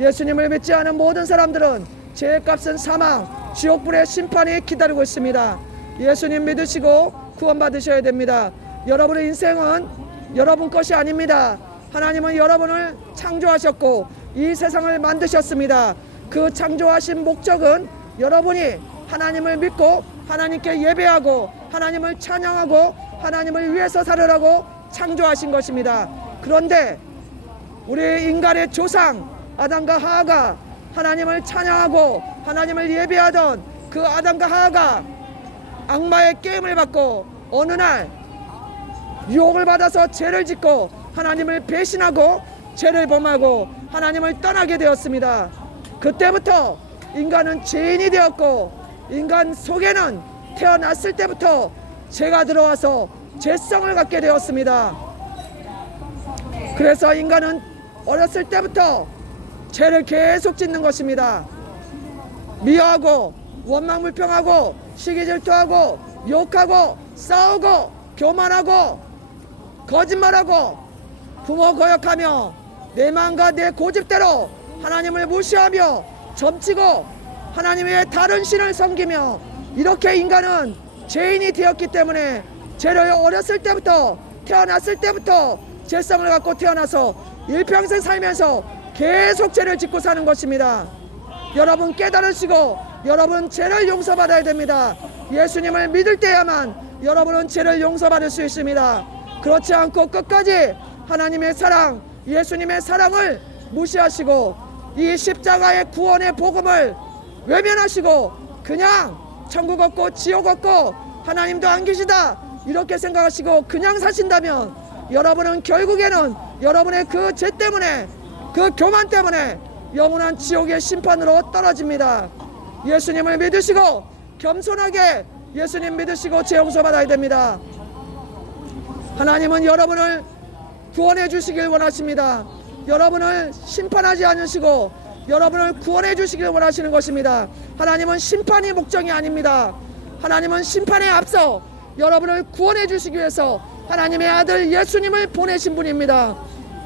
예수님을 믿지 않은 모든 사람들은 죄값은 사망, 지옥불의 심판이 기다리고 있습니다. 예수님 믿으시고 구원받으셔야 됩니다. 여러분의 인생은 여러분 것이 아닙니다. 하나님은 여러분을 창조하셨고 이 세상을 만드셨습니다. 그 창조하신 목적은 여러분이 하나님을 믿고 하나님께 예배하고 하나님을 찬양하고 하나님을 위해서 살으라고 창조하신 것입니다. 그런데 우리 인간의 조상 아담과 하와가 하나님을 찬양하고 하나님을 예배하던 그 아담과 하와가 악마의 게임을 받고 어느 날 유혹을 받아서 죄를 짓고 하나님을 배신하고 죄를 범하고 하나님을 떠나게 되었습니다. 그때부터 인간은 죄인이 되었고 인간 속에는 태어났을 때부터 죄가 들어와서 죄성을 갖게 되었습니다. 그래서 인간은 어렸을 때부터 죄를 계속 짓는 것입니다. 미워하고 원망불평하고 시기질투하고 욕하고 싸우고 교만하고 거짓말하고 부모 거역하며 내 마음과 내 고집대로 하나님을 무시하며 점치고 하나님 외에 다른 신을 섬기며 이렇게 인간은 죄인이 되었기 때문에 죄를 어렸을 때부터 태어났을 때부터 죄성을 갖고 태어나서 일평생 살면서 계속 죄를 짓고 사는 것입니다. 여러분 깨달으시고 여러분 죄를 용서받아야 됩니다. 예수님을 믿을 때야만 여러분은 죄를 용서받을 수 있습니다. 그렇지 않고 끝까지 하나님의 사랑, 예수님의 사랑을 무시하시고 이 십자가의 구원의 복음을 외면하시고 그냥 천국 없고 지옥 없고 하나님도 안 계시다 이렇게 생각하시고 그냥 사신다면 여러분은 결국에는 여러분의 그 죄 때문에 그 교만 때문에 영원한 지옥의 심판으로 떨어집니다. 예수님을 믿으시고 겸손하게 예수님 믿으시고 죄 용서받아야 됩니다. 하나님은 여러분을 구원해 주시길 원하십니다. 여러분을 심판하지 않으시고 여러분을 구원해 주시길 원하시는 것입니다. 하나님은 심판이 목적이 아닙니다. 하나님은 심판에 앞서 여러분을 구원해 주시기 위해서 하나님의 아들 예수님을 보내신 분입니다.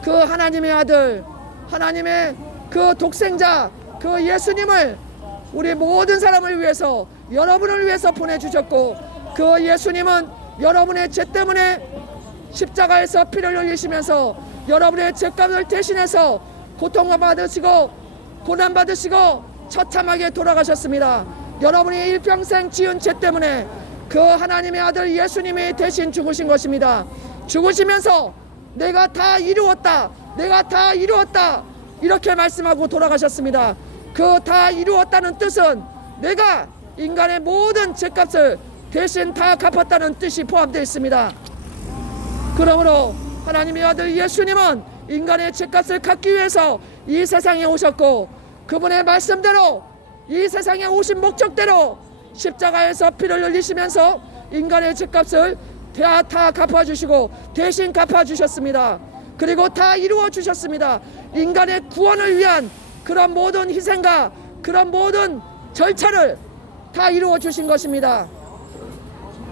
그 하나님의 아들, 하나님의 그 독생자, 그 예수님을 우리 모든 사람을 위해서 여러분을 위해서 보내주셨고 그 예수님은 여러분의 죄 때문에 십자가에서 피를 흘리시면서 여러분의 죄값을 대신해서 고통을 받으시고 고난받으시고 처참하게 돌아가셨습니다. 여러분이 일평생 지은 죄 때문에 그 하나님의 아들 예수님이 대신 죽으신 것입니다. 죽으시면서 내가 다 이루었다, 내가 다 이루었다 이렇게 말씀하고 돌아가셨습니다. 그 다 이루었다는 뜻은 내가 인간의 모든 죄값을 대신 다 갚았다는 뜻이 포함되어 있습니다. 그러므로 하나님의 아들 예수님은 인간의 죄값을 갚기 위해서 이 세상에 오셨고 그분의 말씀대로 이 세상에 오신 목적대로 십자가에서 피를 흘리시면서 인간의 죄값을 다 갚아주시고 대신 갚아주셨습니다. 그리고 다 이루어 주셨습니다. 인간의 구원을 위한 그런 모든 희생과 그런 모든 절차를 다 이루어 주신 것입니다.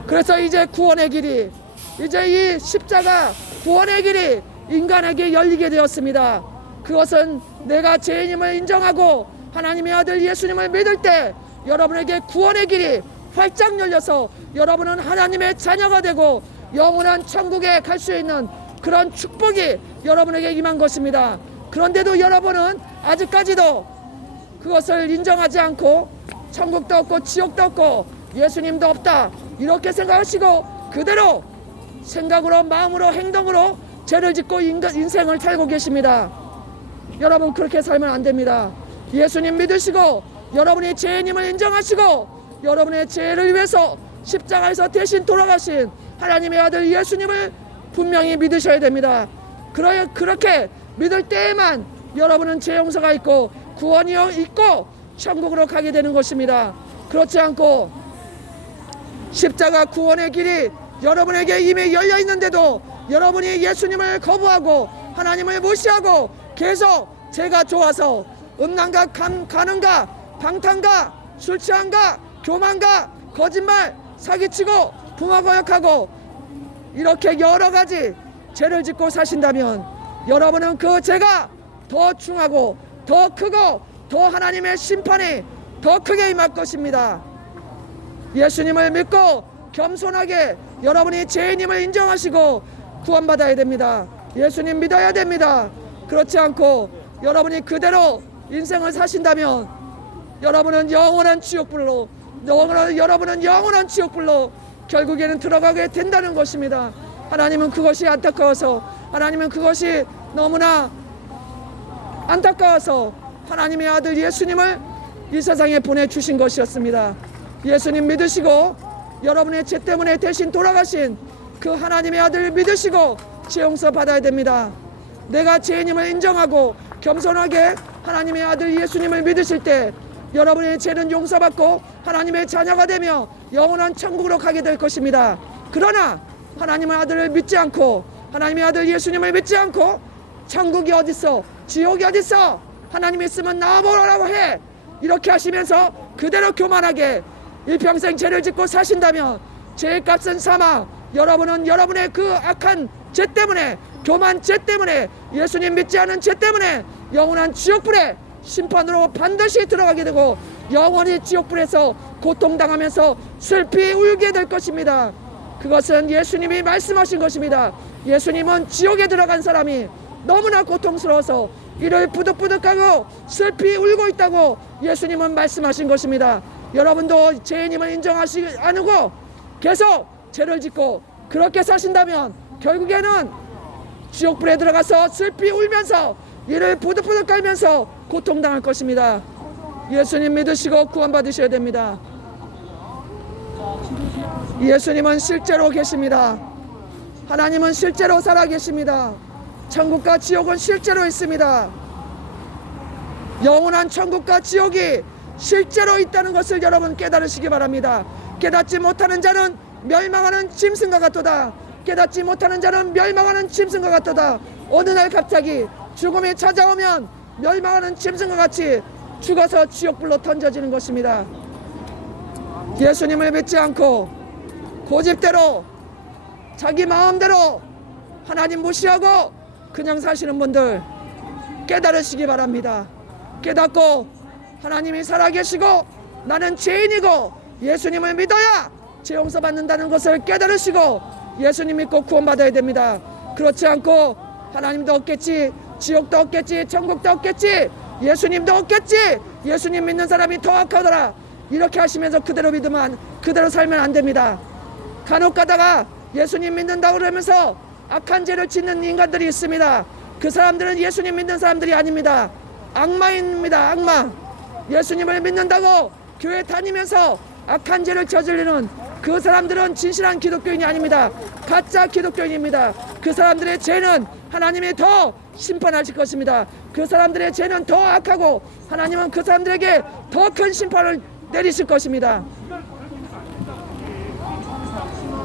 그래서 이제 구원의 길이, 이제 이 십자가 구원의 길이 인간에게 열리게 되었습니다. 그것은 내가 죄인임을 인정하고 하나님의 아들 예수님을 믿을 때 여러분에게 구원의 길이 활짝 열려서 여러분은 하나님의 자녀가 되고 영원한 천국에 갈 수 있는 그런 축복이 여러분에게 임한 것입니다. 그런데도 여러분은 아직까지도 그것을 인정하지 않고 천국도 없고 지옥도 없고 예수님도 없다 이렇게 생각하시고 그대로 생각으로 마음으로 행동으로 죄를 짓고 인생을 살고 계십니다. 여러분 그렇게 살면 안 됩니다. 예수님 믿으시고 여러분이 죄인임을 인정하시고 여러분의 죄를 위해서 십자가에서 대신 돌아가신 하나님의 아들 예수님을 분명히 믿으셔야 됩니다. 그렇게 믿을 때에만 여러분은 죄 용서가 있고 구원이 있고 천국으로 가게 되는 것입니다. 그렇지 않고 십자가 구원의 길이 여러분에게 이미 열려 있는데도 여러분이 예수님을 거부하고 하나님을 무시하고 계속 죄가 좋아서 음란과 간음과 방탕과 술 취함과 교만과 거짓말 사기치고 부모 거역하고 이렇게 여러 가지 죄를 짓고 사신다면 여러분은 그 죄가 더 중하고 더 크고 더 하나님의 심판이 더 크게 임할 것입니다. 예수님을 믿고 겸손하게 여러분이 죄인임을 인정하시고 구원받아야 됩니다. 예수님 믿어야 됩니다. 그렇지 않고 여러분이 그대로 인생을 사신다면 여러분은 영원한 지옥불로 결국에는 들어가게 된다는 것입니다. 하나님은 그것이 안타까워서, 하나님은 그것이 너무나 안타까워서 하나님의 아들 예수님을 이 세상에 보내주신 것이었습니다. 예수님 믿으시고 여러분의 죄 때문에 대신 돌아가신 그 하나님의 아들을 믿으시고 죄 용서 받아야 됩니다. 내가 죄인임을 인정하고 겸손하게 하나님의 아들 예수님을 믿으실 때 여러분의 죄는 용서받고 하나님의 자녀가 되며 영원한 천국으로 가게 될 것입니다. 그러나 하나님의 아들을 믿지 않고, 하나님의 아들 예수님을 믿지 않고 천국이 어딨어, 지옥이 어딨어, 하나님 있으면 나와보라고 해, 이렇게 하시면서 그대로 교만하게 일평생 죄를 짓고 사신다면 죄의 값은 사망. 여러분은 여러분의 그 악한 죄 때문에, 교만 죄 때문에, 예수님 믿지 않은 죄 때문에 영원한 지옥불에 심판으로 반드시 들어가게 되고 영원히 지옥불에서 고통당하면서 슬피 울게 될 것입니다. 그것은 예수님이 말씀하신 것입니다. 예수님은 지옥에 들어간 사람이 너무나 고통스러워서 이를 부득부득하고 슬피 울고 있다고 예수님은 말씀하신 것입니다. 여러분도 죄인임을 인정하지 않고 계속 죄를 짓고 그렇게 사신다면 결국에는 지옥불에 들어가서 슬피 울면서 이를 부득부득 깔면서 고통당할 것입니다. 예수님 믿으시고 구원받으셔야 됩니다. 예수님은 실제로 계십니다. 하나님은 실제로 살아계십니다. 천국과 지옥은 실제로 있습니다. 영원한 천국과 지옥이 실제로 있다는 것을 여러분 깨달으시기 바랍니다. 깨닫지 못하는 자는 멸망하는 짐승과 같도다. 깨닫지 못하는 자는 멸망하는 짐승과 같도다. 어느 날 갑자기 죽음이 찾아오면 멸망하는 짐승과 같이 죽어서 지옥불로 던져지는 것입니다. 예수님을 믿지 않고 고집대로 자기 마음대로 하나님 무시하고 그냥 사시는 분들 깨달으시기 바랍니다. 깨닫고 하나님이 살아계시고 나는 죄인이고 예수님을 믿어야 죄 용서받는다는 것을 깨달으시고 예수님 믿고 구원받아야 됩니다. 그렇지 않고 하나님도 없겠지, 지옥도 없겠지, 천국도 없겠지, 예수님도 없겠지, 예수님 믿는 사람이 더 악하더라, 이렇게 하시면서 그대로 살면 안 됩니다. 간혹 가다가 예수님 믿는다고 그러면서 악한 죄를 짓는 인간들이 있습니다. 그 사람들은 예수님 믿는 사람들이 아닙니다. 악마입니다. 악마. 예수님을 믿는다고 교회 다니면서 악한 죄를 저지르는 그 사람들은 진실한 기독교인이 아닙니다. 가짜 기독교인입니다. 그 사람들의 죄는 하나님이 더 심판하실 것입니다. 그 사람들의 죄는 더 악하고 하나님은 그 사람들에게 더 큰 심판을 내리실 것입니다.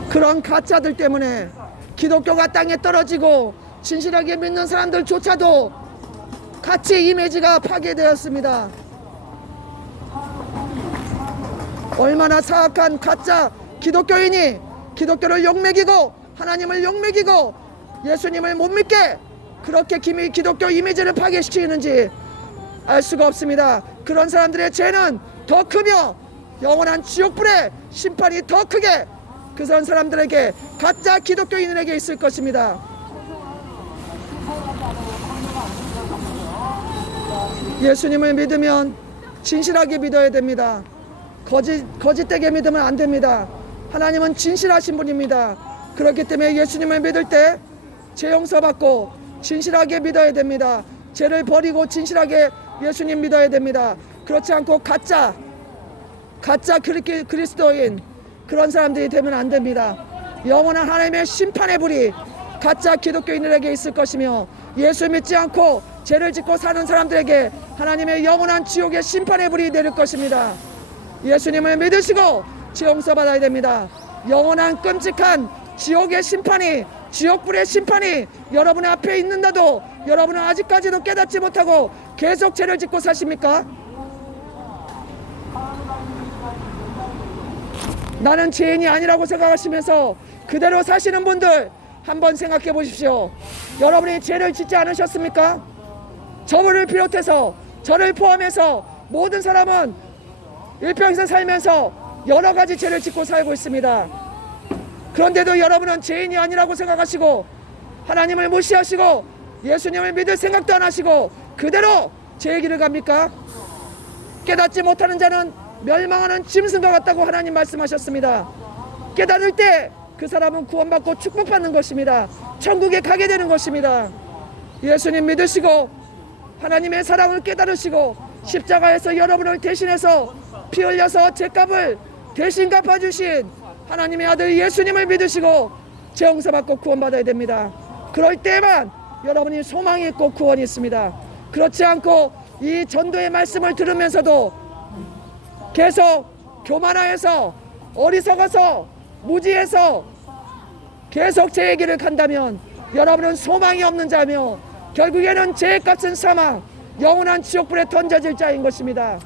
그런 가짜들 때문에 기독교가 땅에 떨어지고 진실하게 믿는 사람들조차도 같이 이미지가 파괴되었습니다. 얼마나 사악한 가짜 기독교인이 기독교를 욕먹이고 하나님을 욕먹이고 예수님을 못 믿게 그렇게 기독교 이미지를 파괴시키는지 알 수가 없습니다. 그런 사람들의 죄는 더 크며 영원한 지옥불의 심판이 더 크게 그런 사람들에게, 가짜 기독교인에게 있을 것입니다. 예수님을 믿으면 진실하게 믿어야 됩니다. 거짓되게 믿으면 안 됩니다. 하나님은 진실하신 분입니다. 그렇기 때문에 예수님을 믿을 때 죄 용서받고 진실하게 믿어야 됩니다. 죄를 버리고 진실하게 예수님 믿어야 됩니다. 그렇지 않고 가짜 그리스도인 그런 사람들이 되면 안 됩니다. 영원한 하나님의 심판의 불이 가짜 기독교인들에게 있을 것이며 예수 믿지 않고 죄를 짓고 사는 사람들에게 하나님의 영원한 지옥의 심판의 불이 내릴 것입니다. 예수님을 믿으시고 죄 용서 받아야 됩니다. 영원한 끔찍한 지옥의 심판이, 지옥불의 심판이 여러분의 앞에 있는데도 여러분은 아직까지도 깨닫지 못하고 계속 죄를 짓고 사십니까? 나는 죄인이 아니라고 생각하시면서 그대로 사시는 분들 한번 생각해 보십시오. 여러분이 죄를 짓지 않으셨습니까? 저를 비롯해서 저를 포함해서 모든 사람은 일평생 살면서 여러 가지 죄를 짓고 살고 있습니다. 그런데도 여러분은 죄인이 아니라고 생각하시고 하나님을 무시하시고 예수님을 믿을 생각도 안 하시고 그대로 죄의 길을 갑니까? 깨닫지 못하는 자는 멸망하는 짐승과 같다고 하나님 말씀하셨습니다. 깨달을 때 그 사람은 구원받고 축복받는 것입니다. 천국에 가게 되는 것입니다. 예수님 믿으시고 하나님의 사랑을 깨달으시고 십자가에서 여러분을 대신해서 피 흘려서 죄값을 대신 갚아주신 하나님의 아들 예수님을 믿으시고 죄 용서받고 구원받아야 됩니다. 그럴 때만 여러분이 소망이 있고 구원이 있습니다. 그렇지 않고 이 전도의 말씀을 들으면서도 계속 교만하여서 어리석어서 무지해서 계속 죄의 길을 간다면 여러분은 소망이 없는 자며 결국에는 죄의 값은 사망, 영원한 지옥불에 던져질 자인 것입니다.